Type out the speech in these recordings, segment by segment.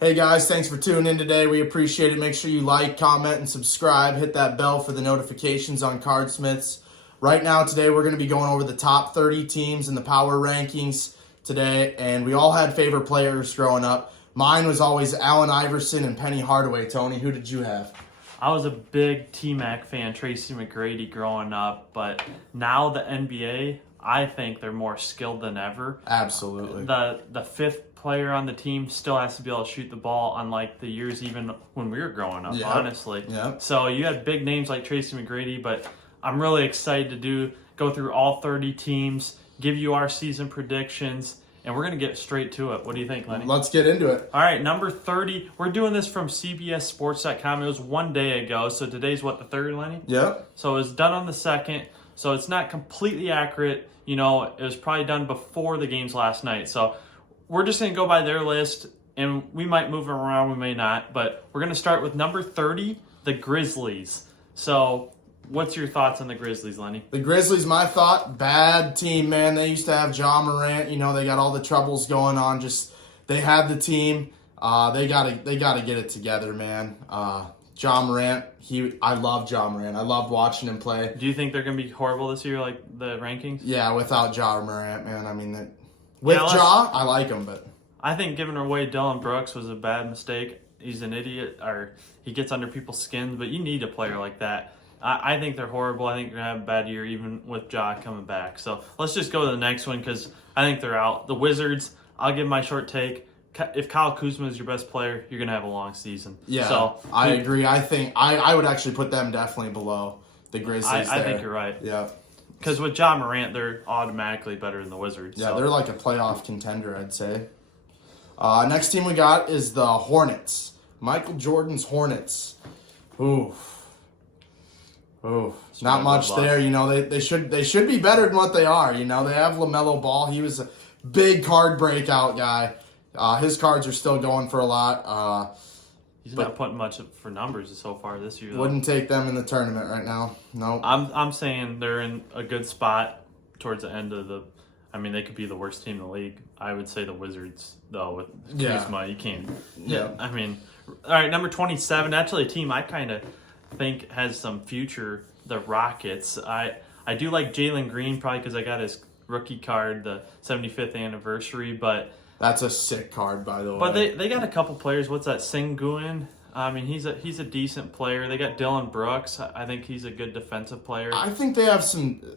Hey guys, thanks for tuning in today. We appreciate it. Make sure you like, comment, and subscribe. Hit that bell for the notifications on Cardsmiths. Right now, today, we're going to be going over the top 30 teams in the power rankings today, and we all had favorite players growing up. Mine was always Allen Iverson and Penny Hardaway. Tony, who did you have? I was a big T-Mac fan, Tracy McGrady, growing up, but now the NBA, I think they're more skilled than ever. Absolutely. The fifth player on the team still has to be able to shoot the ball, unlike the years even when we were growing up, honestly. Yep. So you had big names like Tracy McGrady, but I'm really excited to go through all 30 teams, give you our season predictions, and we're going to get straight to it. What do you think, Lenny? Let's get into it. All right, number 30. We're doing this from CBSSports.com. It was one day ago, so today's what, the third, Lenny? Yep. So it was done on the second, so it's not completely accurate. You know, it was probably done before the games last night. So we're just going to go by their list, and we might move them around, we may not. But we're going to start with number 30, the Grizzlies. So what's your thoughts on the Grizzlies, Lenny? The Grizzlies, my thought, bad team, man. They used to have Ja Morant. You know, they got all the troubles going on. Just they had the team. They gotta get it together, man. Ja Morant, I love Ja Morant. I loved watching him play. Do you think they're gonna be horrible this year, like the rankings? Yeah, without Ja Morant, man. I mean, with Ja, I like him, but I think giving away Dylan Brooks was a bad mistake. He's an idiot, or he gets under people's skins. But you need a player like that. I think they're horrible. I think they're going to have a bad year, even with Ja coming back. So let's just go to the next one because I think they're out. The Wizards, I'll give my short take. If Kyle Kuzma is your best player, you're going to have a long season. Yeah, so, I agree. I think I would actually put them definitely below the Grizzlies. I think you're right. Yeah. Because with Ja Morant, they're automatically better than the Wizards. Yeah, so. They're like a playoff contender, I'd say. Next team we got is the Hornets. Michael Jordan's Hornets. Ooh. Oh, not much there. You know, they should be better than what they are. You know, they have LaMelo Ball. He was a big card breakout guy. His cards are still going for a lot. He's not putting much for numbers so far this year, though. Wouldn't take them in the tournament right now. No. I'm saying they're in a good spot towards the end of the. I mean, they could be the worst team in the league. I would say the Wizards, though, with Kuzma. You can't. Yeah. I mean, all right, number 27. Actually, a team I kind of think has some future, the Rockets. I do like Jalen Green, probably because I got his rookie card, the 75th anniversary, but that's a sick card, by the way. But they got a couple players. What's that, Sengun? I mean, he's a decent player. They got Dylan Brooks. I think he's a good defensive player. I think they have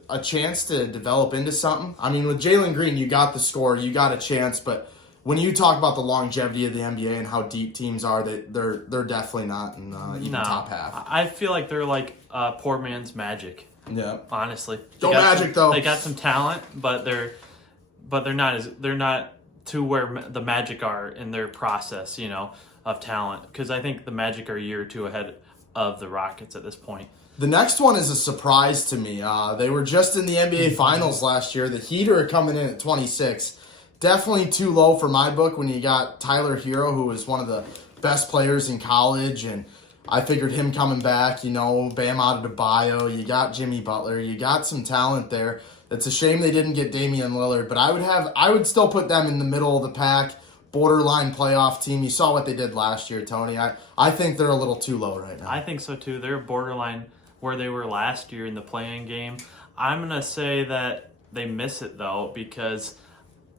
a chance to develop into something. I mean, with Jalen Green, you got the score, you got a chance, but when you talk about the longevity of the NBA and how deep teams are, they're definitely not in even top half. I feel like they're like poor man's Magic. Yeah, honestly. Go Magic though. They got some talent, but they're not to where the Magic are in their process, you know, of talent. Because I think the Magic are a year or two ahead of the Rockets at this point. The next one is a surprise to me. They were just in the NBA Finals last year. The Heat are coming in at 26. Definitely too low for my book when you got Tyler Hero, who was one of the best players in college, and I figured him coming back, you know, Bam Adebayo, you got Jimmy Butler, you got some talent there. It's a shame they didn't get Damian Lillard, but I would still put them in the middle of the pack, borderline playoff team. You saw what they did last year, Tony. I think they're a little too low right now. I think so too. They're borderline where they were last year in the play-in game. I'm going to say that they miss it, though, because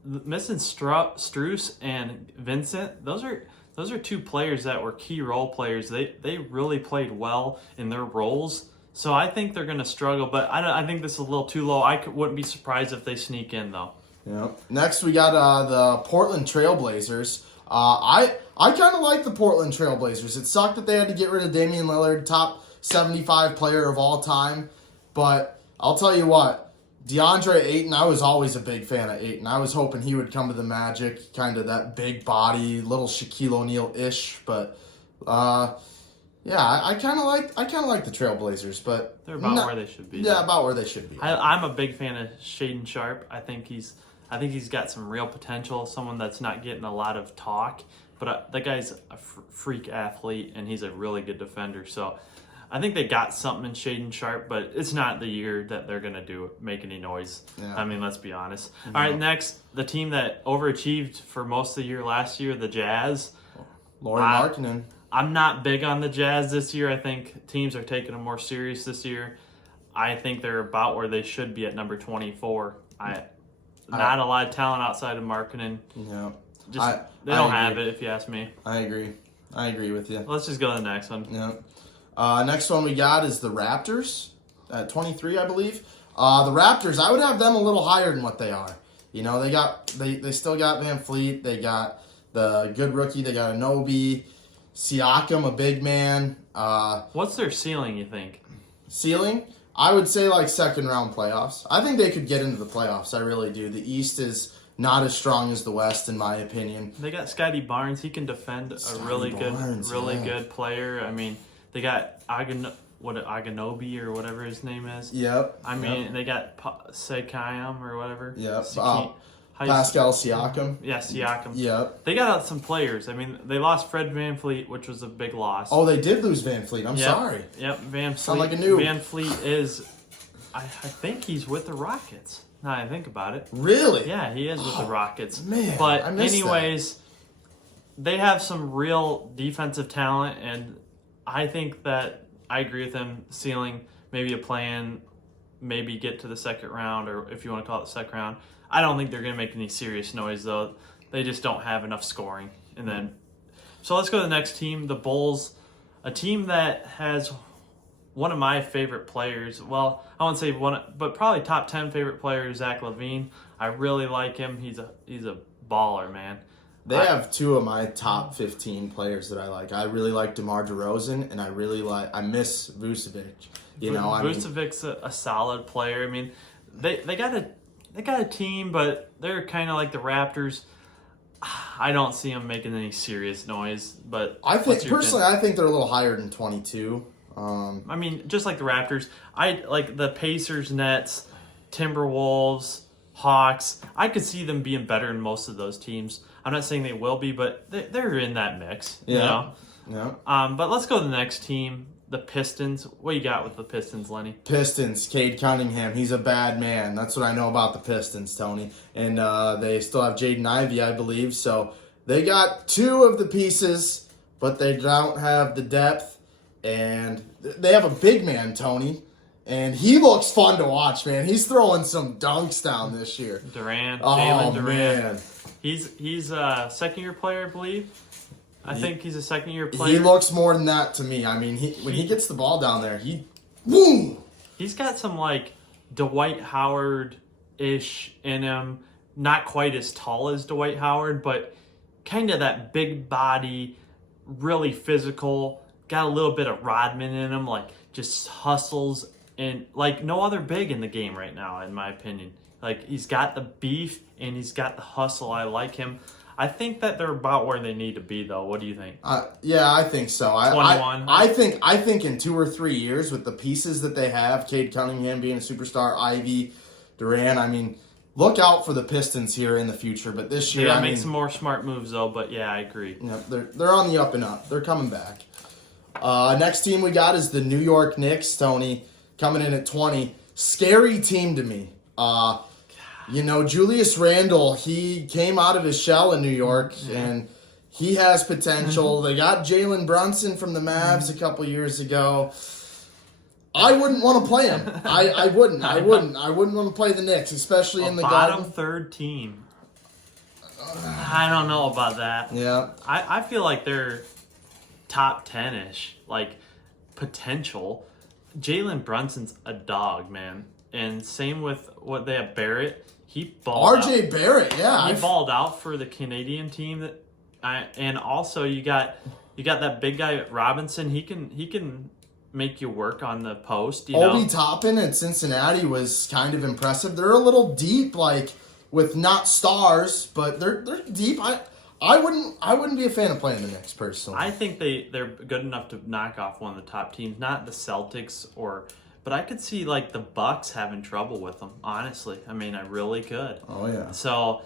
missing Strus and Vincent, those are two players that were key role players. They really played well in their roles. So I think they're going to struggle, but I think this is a little too low. Wouldn't be surprised if they sneak in, though. Yeah. Next, we got the Portland Trailblazers. I kind of like the Portland Trailblazers. It sucked that they had to get rid of Damian Lillard, top 75 player of all time. But I'll tell you what, DeAndre Ayton, I was always a big fan of Ayton. I was hoping he would come to the Magic, kind of that big body, little Shaquille O'Neal-ish. But yeah, I kind of like the Trailblazers, but they're about where they should be. Yeah, about where they should be. I'm a big fan of Shaedon Sharpe. I think he's got some real potential. Someone that's not getting a lot of talk, but the guy's a freak athlete and he's a really good defender. So I think they got something in Shaedon Sharpe, but it's not the year that they're going to make any noise. Yeah. I mean, let's be honest. Mm-hmm. All right, next, the team that overachieved for most of the year last year, the Jazz. Lauri Markkanen. I'm not big on the Jazz this year. I think teams are taking them more serious this year. I think they're about where they should be at number 24. Not a lot of talent outside of Markkanen. Yeah. They don't have it, if you ask me. I agree with you. Let's just go to the next one. Yeah. Next one we got is the Raptors at 23, I believe. The Raptors, I would have them a little higher than what they are. You know, they still got Van Fleet. They got the good rookie. They got Anunoby, Siakam, a big man. What's their ceiling, you think? Ceiling? I would say like second round playoffs. I think they could get into the playoffs. I really do. The East is not as strong as the West, in my opinion. They got Scotty Barnes. He can defend a really good player. I mean, they got Aganobi or whatever his name is. Yep. I mean, they got Sekayam or whatever. Yep. Pascal Siakam. Yeah, Siakam. Yep. They got out some players. I mean, they lost Fred VanVleet, which was a big loss. Oh, they did lose Van Fleet. I'm sorry. Yep, VanVleet. Sound like a noob. VanVleet is, I think he's with the Rockets. Now I think about it. Really? Yeah, he is with the Rockets. Man, but I missed anyways, they have some real defensive talent, and I think that I agree with them. Ceiling, maybe a play-in, maybe get to the second round, or if you want to call it the second round. I don't think they're going to make any serious noise, though. They just don't have enough scoring. And then, so let's go to the next team, the Bulls, a team that has one of my favorite players. Well, I won't say one, but probably top 10 favorite player, Zach LaVine. I really like him. He's a baller, man. They have two of my top 15 players that I like. I really like DeMar DeRozan, and I miss Vucevic. Vucevic's a solid player. I mean, they got a team, but they're kind of like the Raptors. I don't see them making any serious noise. But I think they're a little higher than 22. I mean, just like the Raptors, I like the Pacers, Nets, Timberwolves, Hawks. I could see them being better than most of those teams. I'm not saying they will be, but they're in that mix. Yeah. You know? Yeah. But let's go to the next team, the Pistons. What you got with the Pistons, Lenny? Pistons, Cade Cunningham. He's a bad man. That's what I know about the Pistons, Tony. And they still have Jaden Ivey, I believe. So they got two of the pieces, but they don't have the depth. And they have a big man, Tony. And he looks fun to watch, man. He's throwing some dunks down this year. Jalen Durant. Man. He's a second-year player, I believe. I think he's a second-year player. He looks more than that to me. I mean, when he gets the ball down there, boom! He's got some, like, Dwight Howard-ish in him. Not quite as tall as Dwight Howard, but kind of that big body, really physical. Got a little bit of Rodman in him, like, just hustles. And, like, no other big in the game right now, in my opinion. Like, he's got the beef, and he's got the hustle. I like him. I think that they're about where they need to be, though. What do you think? Yeah, I think so. 21. I think in 2 or 3 years, with the pieces that they have, Cade Cunningham being a superstar, Ivy, Durant, I mean, look out for the Pistons here in the future. But this year, make some more smart moves, though. But, yeah, I agree. You know, they're on the up and up. They're coming back. Next team we got is the New York Knicks, Tony, coming in at 20. Scary team to me. Julius Randle, he came out of his shell in New York, and he has potential. They got Jalen Brunson from the Mavs a couple years ago. I wouldn't want to play him. I wouldn't want to play the Knicks, especially in the bottom Garden. third team. I don't know about that. Yeah. I feel like they're top 10-ish, like, potential. Jalen Brunson's a dog, man. And same with what they have, Barrett. He balled RJ out. Barrett, yeah. He balled out for the Canadian team. And also you got that big guy Robinson. He can make you work on the post. Obi Toppin at Cincinnati was kind of impressive. They're a little deep, like with not stars, but they're deep. I wouldn't be a fan of playing the Knicks personally. I think they're good enough to knock off one of the top teams, not the Celtics but I could see like the Bucks having trouble with them, honestly. I mean, I really could. Oh yeah. So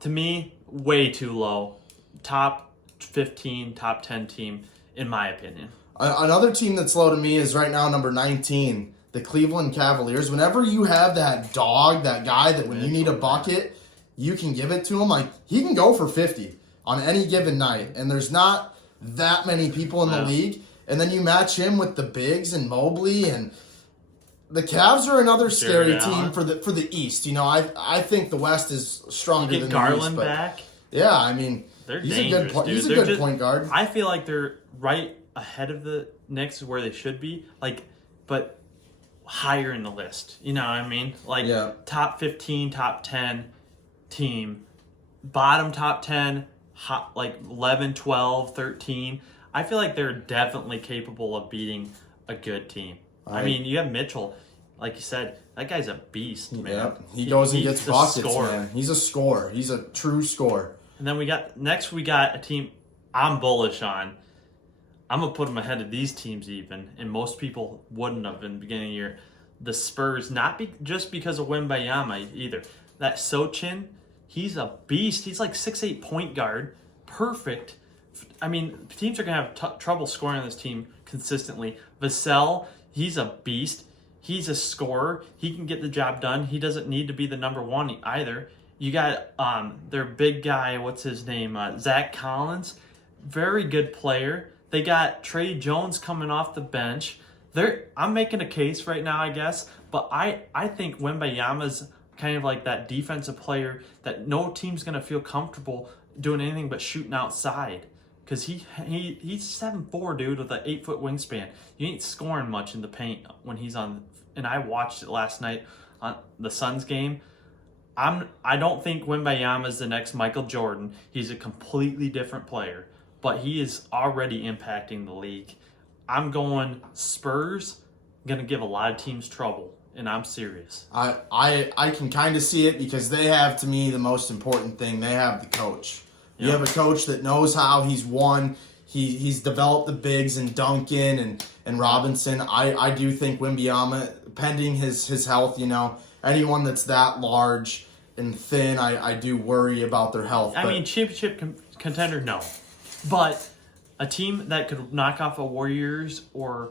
to me, way too low. Top 15, top 10 team in my opinion. Another team that's low to me is right now number 19, the Cleveland Cavaliers. Whenever you have that dog, that guy that when you need a bucket, you can give it to him. Like he can go for 50 on any given night, and there's not that many people in the Yeah. league. And then you match him with the bigs and Mobley, and the Cavs are another scary Jared team Allen. for the East. I think the West is stronger Get than Garland the East. But back. yeah, I mean, They're he's dangerous, a good dude. he's a They're good just- point guard. I feel like they're right ahead of the Knicks where they should be, but higher in the list. You know what I mean? Yeah. Top 15, top 10 team, bottom top 10, 11, 12, 13. I feel like they're definitely capable of beating a good team. I mean, you have Mitchell. Like you said, that guy's a beast, man. Yep. He goes and he's gets a buckets, scorer. man. He's a scorer. He's a true scorer. And then we got a team I'm bullish on. I'm going to put them ahead of these teams even, and most people wouldn't have in the beginning of the year. The Spurs, just because of Wembayama either. That Sochin, he's a beast. He's like 6'8" point guard. Perfect. I mean, teams are going to have trouble scoring on this team consistently. Vassell, he's a beast. He's a scorer. He can get the job done. He doesn't need to be the number one either. You got their big guy, what's his name? Zach Collins. Very good player. They got Trey Jones coming off the bench. I'm making a case right now, I guess, but I think Wembayama's kind of like that defensive player that no team's going to feel comfortable doing anything but shooting outside. Because he's 7'4", dude, with an 8-foot wingspan. You ain't scoring much in the paint when he's on. And I watched it last night on the Suns game. I don't think Wembayama's the next Michael Jordan. He's a completely different player, but he is already impacting the league. I'm going Spurs. Going to give a lot of teams trouble, and I'm serious. I can kind of see it because they have, to me, the most important thing. They have the coach. You have a coach that knows how. He's won. He's developed the bigs and Duncan and Robinson. I do think Wembayama, pending his health, anyone that's that large and thin, I do worry about their health. I mean, championship contender, no. But a team that could knock off a Warriors or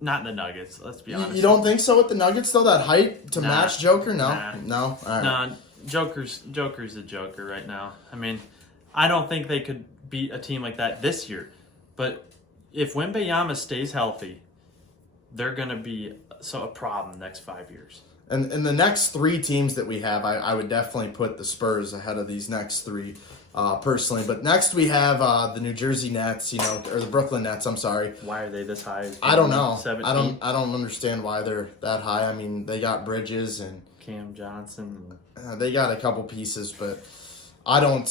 not the Nuggets, let's be honest. You don't think so with the Nuggets, though? That height to match Joker? No? Nah. No? All right. Nah, Joker's a Joker right now. I mean, I don't think they could beat a team like that this year. But if Wembayama stays healthy, they're going to be a problem the next 5 years. And the next three teams that we have, I would definitely put the Spurs ahead of these next three, personally. But next we have the New Jersey Nets, or the Brooklyn Nets. I'm sorry. Why are they this high? I don't know. 17? I don't understand why they're that high. I mean, they got Bridges and Cam Johnson. they got a couple pieces, but I don't.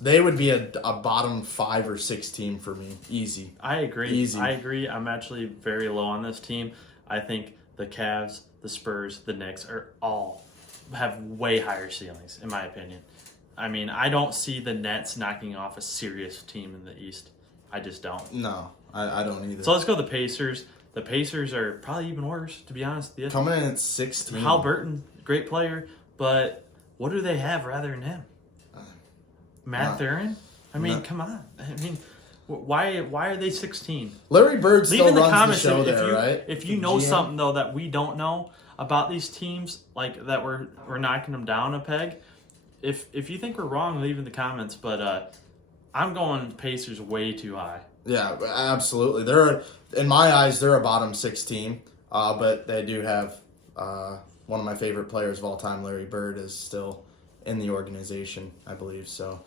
They would be a bottom 5 or 6 team for me. Easy. I agree. Easy. I agree. I'm actually very low on this team. I think the Cavs, the Spurs, the Knicks have way higher ceilings, in my opinion. I mean, I don't see the Nets knocking off a serious team in the East. I just don't. No, I don't either. So let's go the Pacers. The Pacers are probably even worse, to be honest. Coming in at 16. Halliburton, great player, but what do they have rather than him? Matt Theron? I mean, come on. I mean, why are they 16? Larry Bird still Leave in the runs comments the show if there, you, right? If you The know GM. something though that we don't know about these teams, like that we're knocking them down a peg. If you think we're wrong, leave in the comments. But I'm going Pacers way too high. Yeah, absolutely. In my eyes, they're a bottom 6 team, but they do have one of my favorite players of all time, Larry Bird, is still in the organization, I believe. So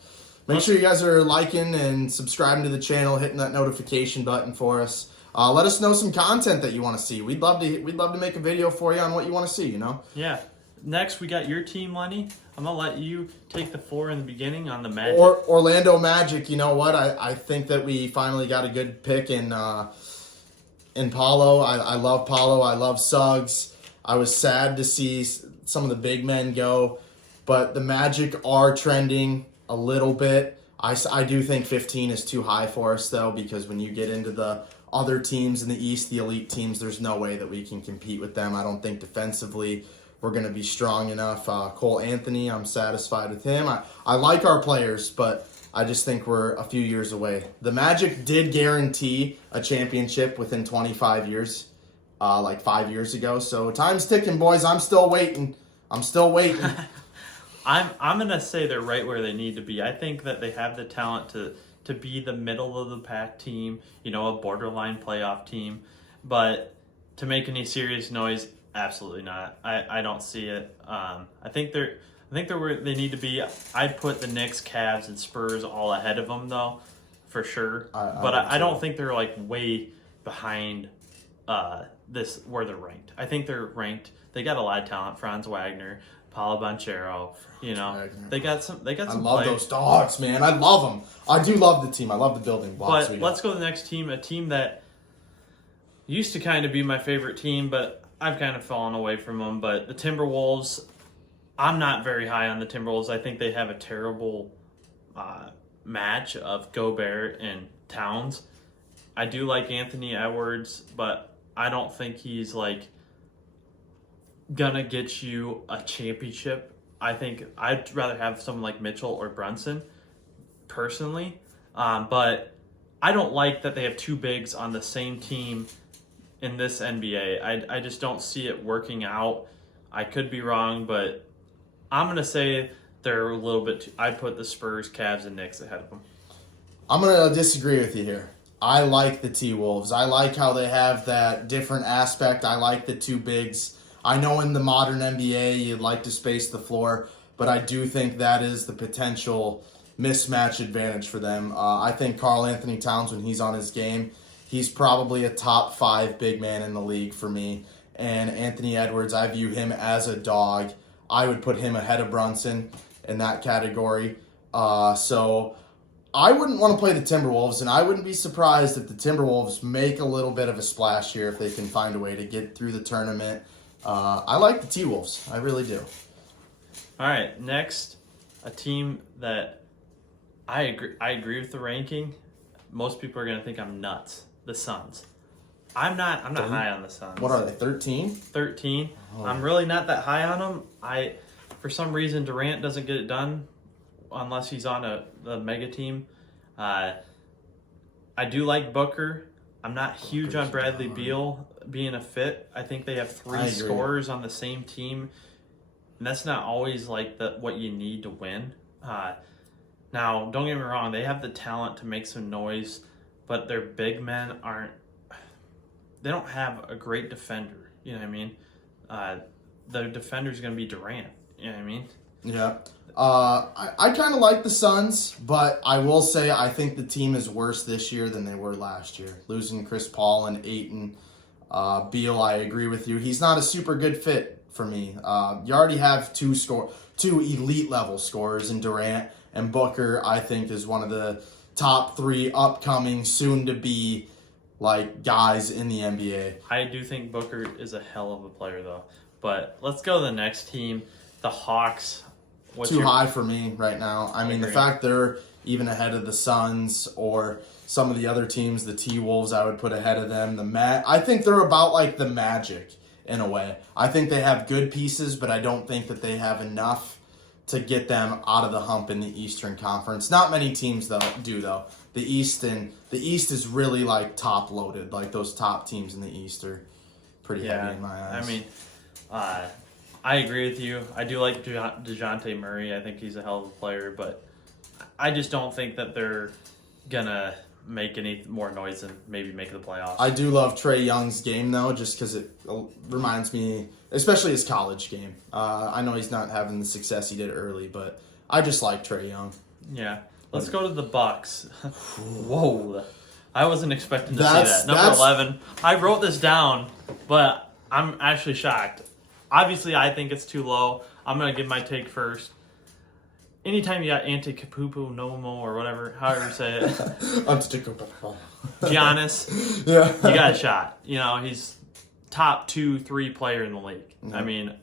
make sure you guys are liking and subscribing to the channel, hitting that notification button for us. Let us know some content that you want to see. We'd love to make a video for you on what you want to see. Yeah. Next, we got your team, Lenny. I'm gonna let you take the floor in the beginning on the Magic. Or Orlando Magic. You know what? I think that we finally got a good pick in Paulo. I love Paulo. I love Suggs. I was sad to see some of the big men go, but the Magic are trending a little bit. I do think 15 is too high for us, though, because when you get into the other teams in the East, the elite teams, there's no way that we can compete with them. I don't think defensively we're going to be strong enough. Cole Anthony, I'm satisfied with him. I like our players, but I just think we're a few years away. The Magic did guarantee a championship within 25 years, like 5 years ago. So time's ticking, boys. I'm still waiting. I'm I'm gonna say they're right where they need to be. I think that they have the talent to to be the middle of the pack team, a borderline playoff team. But to make any serious noise, absolutely not. I don't see it. I think they're where they need to be. I'd put the Knicks, Cavs, and Spurs all ahead of them, though, for sure. I don't think they're like way behind this where they're ranked. I think they're ranked. They got a lot of talent. Franz Wagner, Paulo Banchero. They got some. I love those dogs, man. I love them. I do love the team. I love the building blocks. But let's go to the next team. A team that used to kind of be my favorite team, but I've kind of fallen away from them. But the Timberwolves. I'm not very high on the Timberwolves. I think they have a terrible match of Gobert and Towns. I do like Anthony Edwards, but I don't think he's like gonna get you a championship. I think I'd rather have someone like Mitchell or Brunson, personally. But I don't like that they have two bigs on the same team in this NBA. I just don't see it working out. I could be wrong, but I'm going to say they're a little bit too... I put the Spurs, Cavs, and Knicks ahead of them. I'm going to disagree with you here. I like the T-Wolves. I like how they have that different aspect. I like the two bigs. I know in the modern NBA you'd like to space the floor, but I do think that is the potential mismatch advantage for them. I think Karl Anthony Towns, when he's on his game, he's probably a top 5 big man in the league for me. And Anthony Edwards, I view him as a dog. I would put him ahead of Brunson in that category. So I wouldn't want to play the Timberwolves, and I wouldn't be surprised if the Timberwolves make a little bit of a splash here if they can find a way to get through the tournament. I like the T-Wolves. I really do. All right, next, a team that I agree with the ranking. Most people are going to think I'm nuts. The Suns. I'm not high on the Suns. What are they, 13? 13. Oh. I'm really not that high on them. For some reason, Durant doesn't get it done unless he's on the mega team. I do like Booker. I'm not huge on Bradley Beal being a fit. I think they have 3 scorers on the same team, and that's not always like what you need to win. Now, don't get me wrong. They have the talent to make some noise, but their big men aren't. They don't have a great defender. You know what I mean? The defender's going to be Durant. You know what I mean? Yeah. I kind of like the Suns, but I will say I think the team is worse this year than they were last year. Losing Chris Paul and Ayton. Beal, I agree with you. He's not a super good fit for me. You already have two elite level scorers in Durant, and Booker, I think, is one of the top 3 upcoming, soon to be guys in the NBA. I do think Booker is a hell of a player, though. But let's go to the next team, the Hawks. Too high for me right now. I mean, the fact they're even ahead of the Suns or some of the other teams, the T-Wolves, I would put ahead of them. I think they're about like the Magic in a way. I think they have good pieces, but I don't think that they have enough to get them out of the hump in the Eastern Conference. Not many teams do though. The East is really top loaded. Those top teams in the East are pretty heavy in my eyes. I mean, I agree with you. I do like DeJounte Murray. I think he's a hell of a player, but I just don't think that they're gonna make any more noise and maybe make the playoffs. I do love Trae Young's game though, just because it reminds me, especially his college game. I know he's not having the success he did early, but I just like Trae Young. Yeah. Let's go to the Bucks. Whoa. I wasn't expecting to see that. Number 11. I wrote this down, but I'm actually shocked. Obviously, I think it's too low. I'm going to give my take first. Anytime you got Antetokounmpo, Nomo, or whatever, however you say it. Giannis. Yeah. You got a shot. He's top 2-3 player in the league. Mm-hmm. I mean,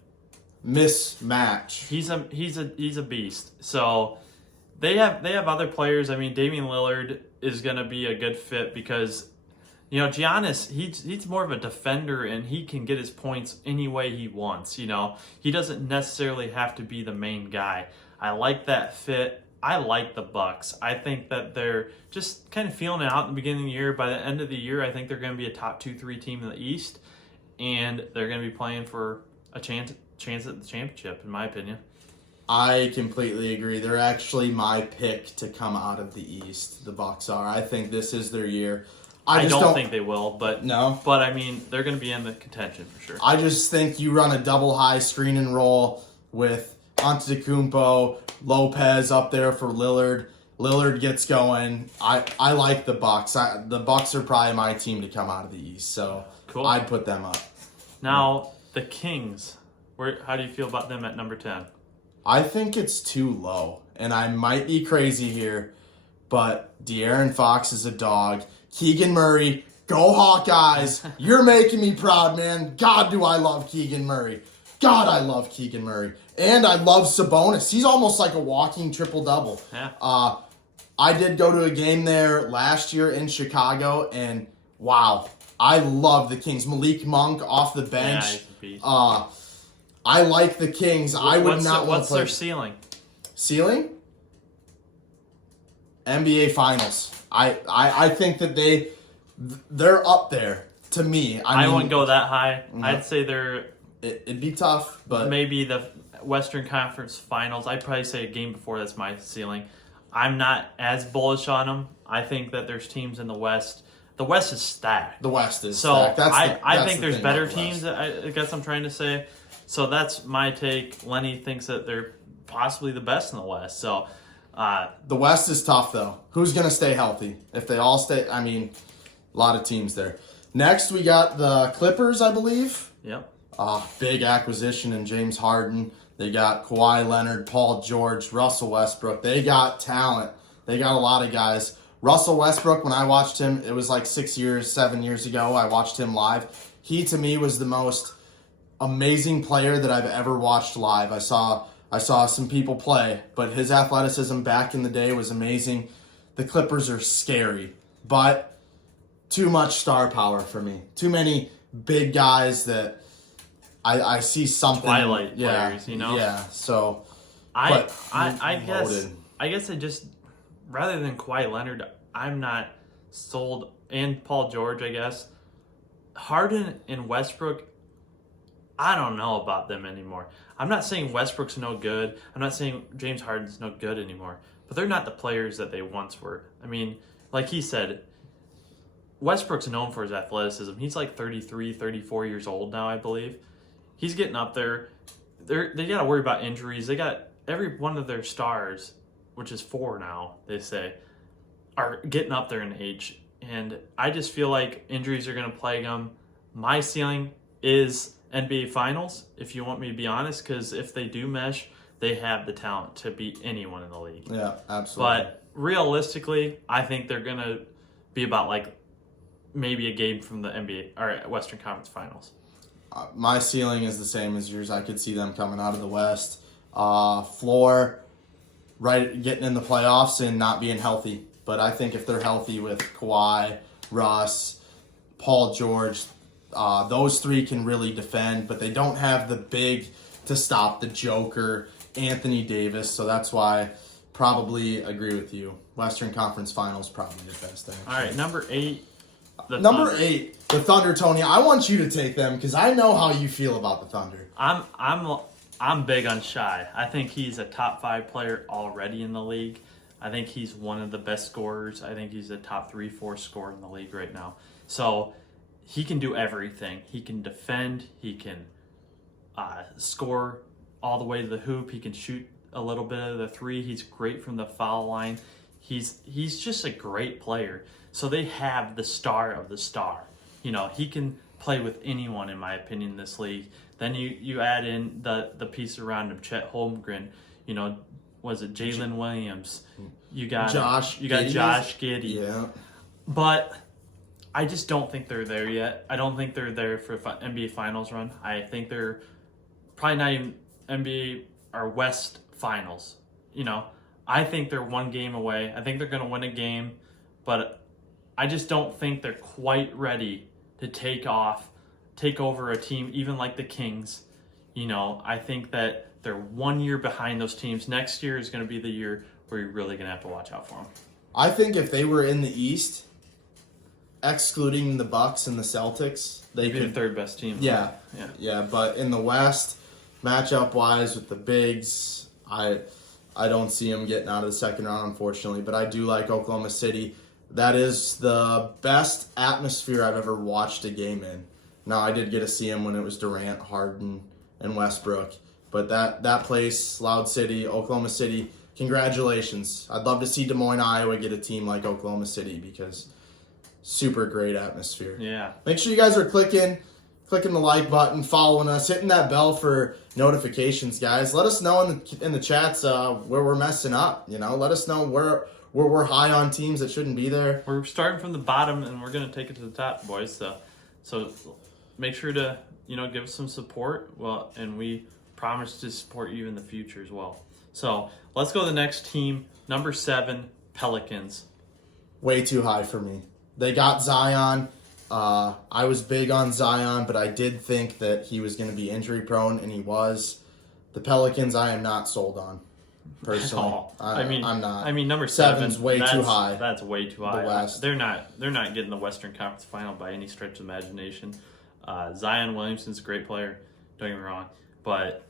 mismatch. He's a beast. So they have other players. I mean, Damian Lillard is going to be a good fit because Giannis, he's more of a defender and he can get his points any way he wants. He doesn't necessarily have to be the main guy. I like that fit. I like the Bucks. I think that they're just kind of feeling it out in the beginning of the year. By the end of the year, I think they're going to be a top 2-3 team in the East, and they're going to be playing for a chance at the championship, in my opinion. I completely agree. They're actually my pick to come out of the East. The Bucks are. I think this is their year. I don't think they will, but no. But I mean, they're going to be in the contention for sure. I just think you run a double high screen and roll with Antetokounmpo, Lopez up there for Lillard. Lillard gets going. I like the Bucks. The Bucks are probably my team to come out of the East, so Cool. I'd put them up. Now, the Kings. How do you feel about them at number 10? I think it's too low, and I might be crazy here, but De'Aaron Fox is a dog. Keegan Murray, go Hawkeyes. You're making me proud, man. God, do I love Keegan Murray. God, I love Keegan Murray. And I love Sabonis. He's almost like a walking triple-double. Yeah. I did go to a game there last year in Chicago, and wow, I love the Kings. Malik Monk off the bench. Yeah, he's a beast. I like the Kings. I would not want to play. What's their ceiling? Ceiling? NBA Finals. I think that they're up there to me. I mean, wouldn't go that high. No. I'd say they're it'd be tough, but maybe the Western Conference Finals. I'd probably say a game before that's my ceiling. I'm not as bullish on them. I think that there's teams in the West. The West is stacked. the West is So stacked. I think the there's thing better about the West. teams. I guess I'm trying to say. So that's my take. Lenny thinks that they're possibly the best in the West. So The West is tough, though. Who's going to stay healthy? If they all stay, I mean, a lot of teams there. Next, we got the Clippers, I believe. yep. Big acquisition in James Harden. They got Kawhi Leonard, Paul George, Russell Westbrook. They got talent. They got a lot of guys. Russell Westbrook, when I watched him, it was like 7 years ago, I watched him live. He, to me, was the most amazing player that I've ever watched live. I saw some people play, but his athleticism back in the day was amazing. The Clippers are scary, but too much star power for me. Too many big guys that I see something. Twilight players, you know? Yeah, so. I loaded. guess I just, rather than Kawhi Leonard, I'm not sold, and Paul George, I guess. Harden and Westbrook, I don't know about them anymore. I'm not saying Westbrook's no good. I'm not saying James Harden's no good anymore. But they're not the players that they once were. I mean, like he said, Westbrook's known for his athleticism. He's like 33, 34 years old now, I believe. He's getting up there. They got to worry about injuries. They got every one of their stars, which is 4 now, they say, are getting up there in age. And I just feel like injuries are going to plague them. My ceiling is NBA Finals, if you want me to be honest, because if they do mesh, they have the talent to beat anyone in the league. Yeah, absolutely. But realistically, I think they're going to be about like maybe a game from the NBA or Western Conference Finals. My ceiling is the same as yours. I could see them coming out of the West. Floor, right, getting in the playoffs and not being healthy. But I think if they're healthy with Kawhi, Russ, Paul George, those 3 can really defend. But they don't have the big to stop the Joker, Anthony Davis. So that's why I probably agree with you. Western Conference Finals probably the best. Actually. All right, number 8. Number 8, the Thunder, Tony. I want you to take them because I know how you feel about the Thunder. I'm big on Shai. I think he's a top 5 player already in the league. I think he's one of the best scorers. I think he's a top 3-4 scorer in the league right now. So he can do everything. He can defend. He can score all the way to the hoop. He can shoot a little bit of the 3. He's great from the foul line. He's just a great player. So they have the star of the star. You know, he can play with anyone, in my opinion, in this league. Then you add in the piece around him, Chet Holmgren, you know, was it Jalen Williams? You got Josh Giddey. Yeah. But I just don't think they're there yet. I don't think they're there for NBA Finals run. I think they're probably not even NBA or West Finals. You know, I think they're 1 game away. I think they're going to win a game, but I just don't think they're quite ready to take over a team even like the Kings. You know, I think that they're 1 year behind those teams. Next year is going to be the year where you're really going to have to watch out for them. I think if they were in the East, excluding the Bucks and the Celtics, they They'd be could the 3rd best team. Yeah. But in the West, matchup wise with the bigs, I don't see them getting out of the second round, unfortunately. But I do like Oklahoma City. That is the best atmosphere I've ever watched a game in. Now, I did get to see him when it was Durant, Harden, and Westbrook. But that place, Loud City, Oklahoma City, congratulations. I'd love to see Des Moines, Iowa get a team like Oklahoma City because super great atmosphere. Yeah. Make sure you guys are clicking the like button, following us, hitting that bell for notifications, guys. Let us know in the chats where we're messing up. Let us know where we're high on teams that shouldn't be there. We're starting from the bottom, and we're going to take it to the top, boys. So make sure to give us some support. Well, and we promise to support you in the future as well. So let's go to the next team, number 7, Pelicans. Way too high for me. They got Zion. I was big on Zion, but I did think that he was going to be injury prone, and he was. The Pelicans, I am not sold on, personally. I'm not. I mean, number 7's way too high. That's way too high. The West. They're not getting the Western Conference Final by any stretch of the imagination. Zion Williamson's a great player. Don't get me wrong, but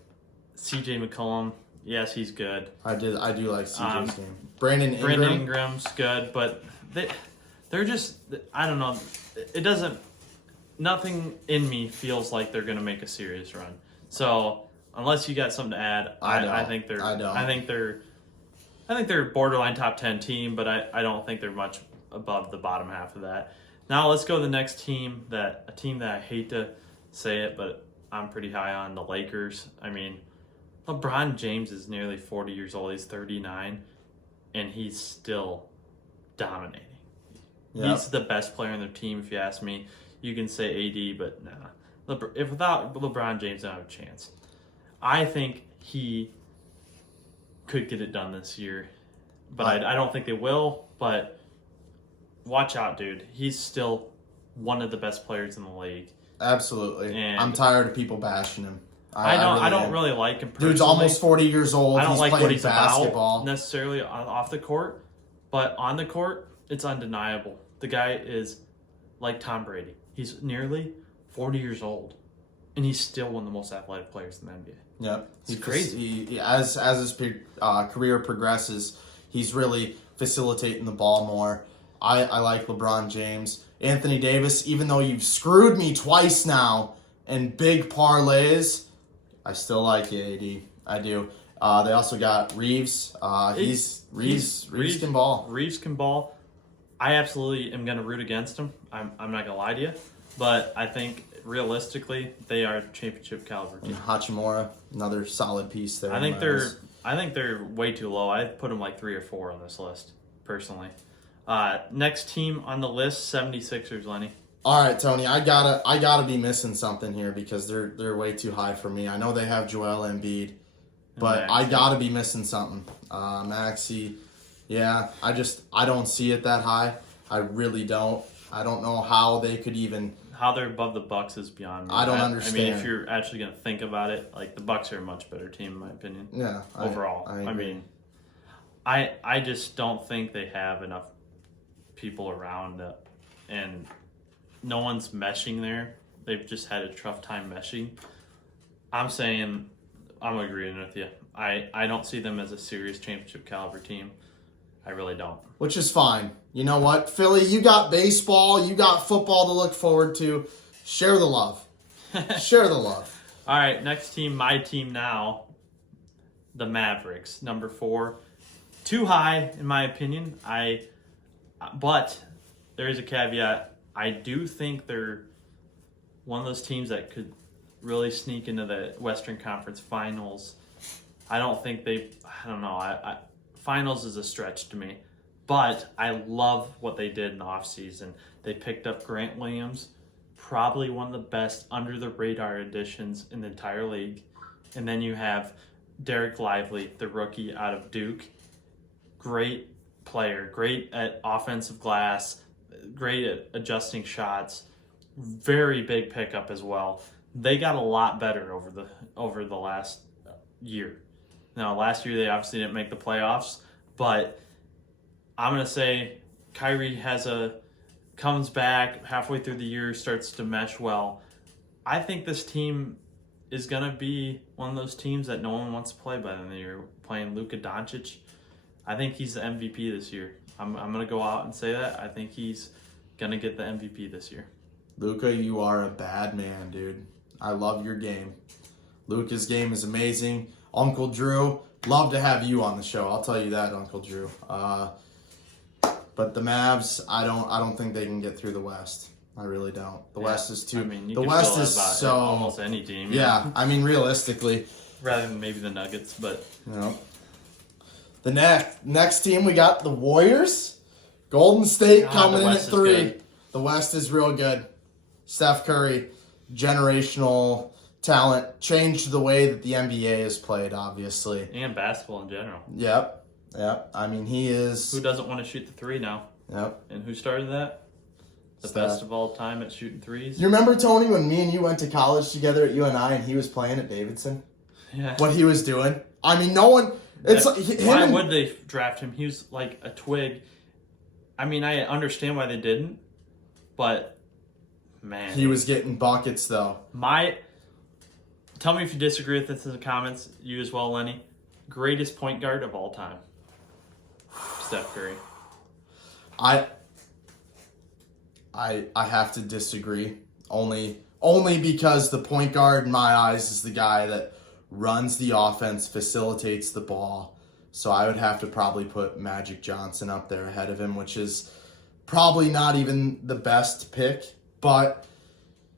C.J. McCollum, yes, he's good. I do like C.J.'s game. Brandon Ingram's good, but they're just, I don't know. It doesn't. Nothing in me feels like they're going to make a serious run. So unless you got something to add, I think they're borderline top 10 team, but I don't think they're much above the bottom half of that. Now let's go to the next team, a team that I hate to say it, but I'm pretty high on, the Lakers. I mean, LeBron James is nearly 40 years old. He's 39, and he's still dominating. Yep. He's the best player on their team, if you ask me. You can say AD, but nah. If without LeBron James, I don't have a chance. I think he could get it done this year, but I don't think they will. But watch out, dude. He's still one of the best players in the league. Absolutely. And I'm tired of people bashing him. I don't really like him personally. Dude's almost 40 years old. I don't like what he's basketball. about necessarily off the court, but on the court, it's undeniable. The guy is like Tom Brady. He's nearly 40 years old, and he's still one of the most athletic players in the NBA. Yep. He's crazy. As his career progresses, he's really facilitating the ball more. I like LeBron James. Anthony Davis, even though you've screwed me twice now in big parlays, I still like you, AD. I do. They also got Reeves. Reeves can ball. Reeves can ball. I absolutely am going to root against him. I'm not going to lie to you. But I think realistically, they are a championship caliber team. And Hachimura, another solid piece there. I think they're way too low. I'd put them like 3 or 4 on this list, personally. Next team on the list, 76ers, Lenny. All right, Tony, I gotta be missing something here because they're way too high for me. I know they have Joel Embiid, but I gotta be missing something. Maxey, yeah, I don't see it that high. I really don't. I don't know how they could even. How they're above the Bucks is beyond me. I don't understand. I mean, if you're actually gonna think about it, like the Bucks are a much better team in my opinion. Yeah. Overall, I mean, I just don't think they have enough people around, and no one's meshing there. They've just had a tough time meshing. I'm agreeing with you. I don't see them as a serious championship caliber team. I really don't. Which is fine. You know what, Philly, you got baseball, you got football to look forward to. Share the love. Share the love. All right, next team, my team now, the Mavericks, number 4. Too high, in my opinion. But there is a caveat. I do think they're one of those teams that could really sneak into the Western Conference Finals. I don't know. Finals is a stretch to me. But I love what they did in the offseason. They picked up Grant Williams, probably one of the best under-the-radar additions in the entire league. And then you have Derek Lively, the rookie out of Duke. Great player, great at offensive glass, great at adjusting shots, very big pickup as well. They got a lot better over the last year. Now, last year they obviously didn't make the playoffs, but I'm going to say Kyrie comes back halfway through the year, starts to mesh well. I think this team is going to be one of those teams that no one wants to play by the end of the year. Playing Luka Doncic, I think he's the MVP this year. I'm going to go out and say that. I think he's going to get the MVP this year. Luka, you are a bad man, dude. I love your game. Luka's game is amazing. Uncle Drew, love to have you on the show. I'll tell you that, Uncle Drew. But the Mavs, I don't think they can get through the West. I really don't. The West is too. I mean, you the can West feel is that about so almost any team. Yeah, I mean, realistically, rather than maybe the Nuggets, but the next team we got the Warriors, Golden State coming in at 3. Good. The West is real good. Steph Curry, generational talent, changed the way that the NBA is played, obviously. And basketball in general. Yep. I mean, he is. Who doesn't want to shoot the 3 now? Yep. And who started that? The best of all time at shooting threes. You remember, Tony, when me and you went to college together at UNI and he was playing at Davidson? Yeah. What he was doing? I mean, no one. It's like why would they draft him? He was like a twig. I mean, I understand why they didn't, but man, he was getting buckets though. Tell me if you disagree with this in the comments. You as well, Lenny. Greatest point guard of all time, Steph Curry. I have to disagree. Only because the point guard in my eyes is the guy that runs the offense, facilitates the ball. So I would have to probably put Magic Johnson up there ahead of him, which is probably not even the best pick, but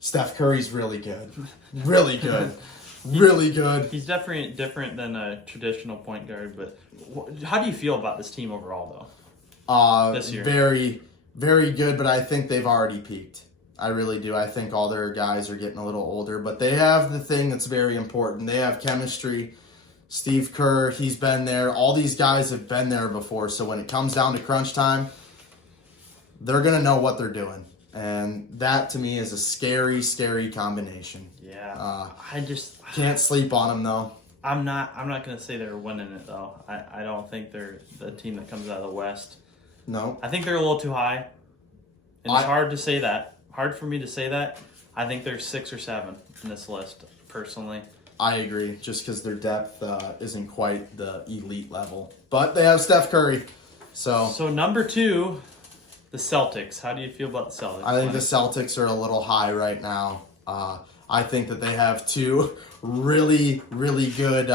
Steph Curry's really good. Really good. Really good. He's definitely different than a traditional point guard, but how do you feel about this team overall, though? This year? Very, very good, but I think they've already peaked. I really do. I think all their guys are getting a little older, but they have the thing that's very important. They have chemistry. Steve Kerr, he's been there. All these guys have been there before, so when it comes down to crunch time, they're going to know what they're doing. And that, to me, is a scary, scary combination. Yeah. I just can't sleep on them, though. I'm not going to say they're winning it, though. I don't think they're the team that comes out of the West. No. I think they're a little too high. And it's hard to say that. Hard for me to say that. I think they're 6 or 7 in this list, personally. I agree, just because their depth isn't quite the elite level. But they have Steph Curry. So number 2, the Celtics. How do you feel about the Celtics? I think the Celtics are a little high right now. I think that they have 2 really, really good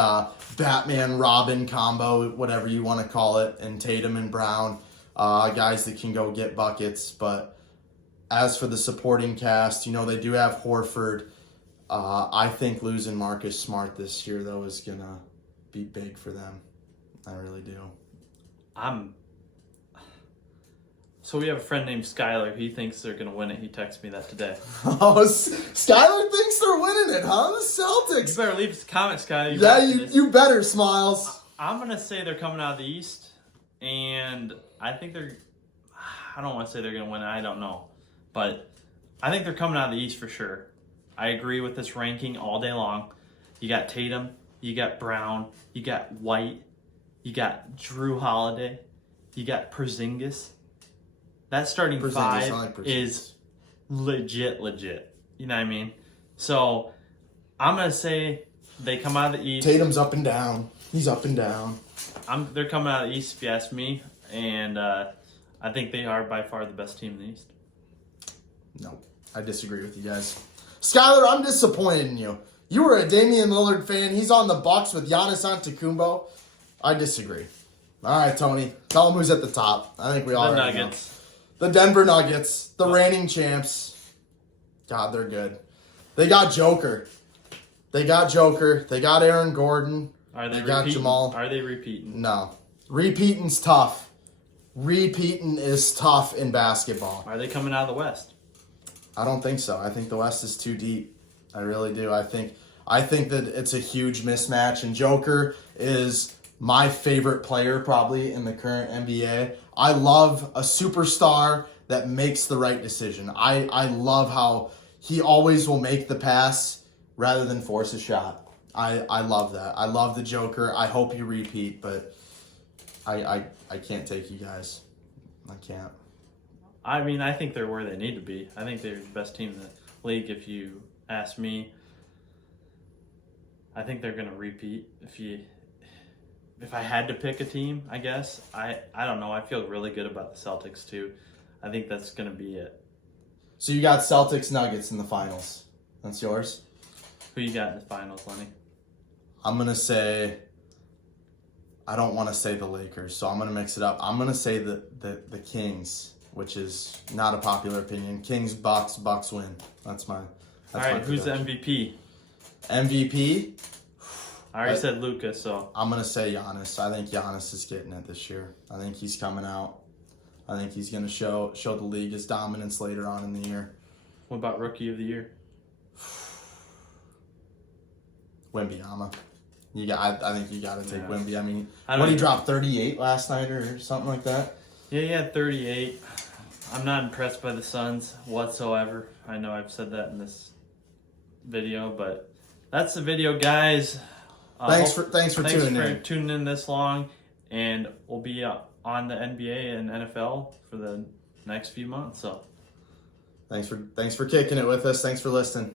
Batman-Robin combo, whatever you want to call it, and Tatum and Brown, guys that can go get buckets. But as for the supporting cast, they do have Horford. I think losing Marcus Smart this year, though, is going to be big for them. I really do. So we have a friend named Skylar. He thinks they're going to win it. He texted me that today. Oh, Skylar thinks they're winning it, huh? The Celtics. You better leave us a comment, Skylar. You better, Smiles. I'm going to say they're coming out of the East, and I think I don't want to say they're going to win it. I don't know. But I think they're coming out of the East for sure. I agree with this ranking all day long. You got Tatum, you got Brown, you got White, you got Drew Holiday, you got Porzingis. That starting 5 is legit. You know what I mean? So I'm going to say they come out of the East. Tatum's up and down. He's up and down. They're coming out of the East, if you ask me. And I think they are by far the best team in the East. No, I disagree with you guys. Skylar, I'm disappointed in you. You were a Damian Lillard fan. He's on the Bucks with Giannis Antetokounmpo. I disagree. All right, Tony. Tell him who's at the top. I think we all already know. The Denver Nuggets. The reigning champs. God, they're good. They got Joker. They got Aaron Gordon. They got Jamal. Are they repeating? No. Repeating's tough. Repeating is tough in basketball. Are they coming out of the West? I don't think so. I think the West is too deep. I really do. I think that it's a huge mismatch, and Joker is my favorite player probably in the current NBA. I love a superstar that makes the right decision. I love how he always will make the pass rather than force a shot. I love that. I love the Joker. I hope you repeat, but I can't take you guys. I can't. I mean, I think they're where they need to be. I think they're the best team in the league, if you ask me. I think they're going to repeat. If I had to pick a team, I guess I don't know. I feel really good about the Celtics too. I think that's going to be it. So you got Celtics Nuggets in the finals. That's yours. Who you got in the finals, Lenny? I'm gonna say. I don't want to say the Lakers, so I'm gonna mix it up. I'm gonna say the Kings, which is not a popular opinion. Kings, Bucks win. That's my. All right, who's the MVP? MVP? I already said Luka, so I'm gonna say Giannis. I think Giannis is getting it this year. I think he's coming out. I think he's gonna show the league his dominance later on in the year. what about Rookie of the Year? Wembanyama. I think you got to take Wemby. I mean, I what he dropped 38 last night or something like that. Yeah, he had 38. I'm not impressed by the Suns whatsoever. I know I've said that in this video, but that's the video, guys. Thanks for tuning in this long, and we'll be on the NBA and NFL for the next few months. So thanks for kicking it with us. Thanks for listening.